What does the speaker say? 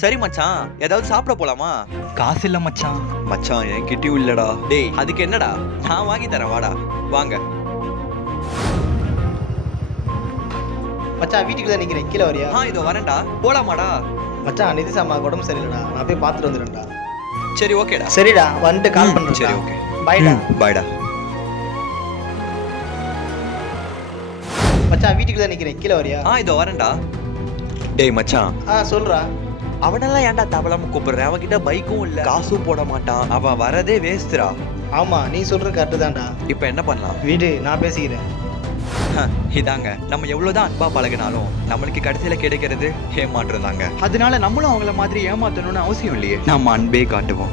சரி மச்சான், ஏதாவது சாப்பிட போலாமா? காசு இல்ல மச்சான். மச்சான் என்கிட்டயும் இல்லடா. டேய் அதுக்கு என்னடா, நான் வாங்கி தரேன், வாடா வாங்க. மச்சான் வீட்டுக்குள்ள நிக்கிறேன், கீழே வரியா? இதோ வரேன்டா, போலாமாடா? மச்சான் நிதிஷ் அம்மா உடம்பு சரியில்லடா, நான் போய் பார்த்துட்டு வந்துடுறேன்டா. சரி ஓகேடா. சரிடா, வந்துட்டு கால் பண்ணுறேன். சரி ஓகே, பாய்டா. பாய்டா. மச்சான் வீட்டுக்குள்ள நிக்கிறேன், கீழே வரியா? இதோ வரேன்டா. டேய் மச்சான், சொல்றா. அவனெல்லாம் ஏன்டா தவளாம கூப்பிடுறேன்? அவன்கிட்ட பைக்கும் இல்ல, காசும் போட மாட்டான், அவன் வரதே வேஸ்ட்ரா. ஆமா, நீ சொல்ற கரெக்டு தான்டா. இப்போ என்ன பண்ணலாம்? வீடு, நான் பேசிக்கிறேன். இதாங்க, நம்ம எவ்வளவுதான் அன்பா பழகினாலும் நம்மளுக்கு கடைசியில கிடைக்கிறது ஏமாற்றம் தாங்க. அதனால நம்மளும் அவங்கள மாதிரி ஏமாத்தணும்னு அவசியம் இல்லையே, நம்ம அன்பே காட்டுவோம்.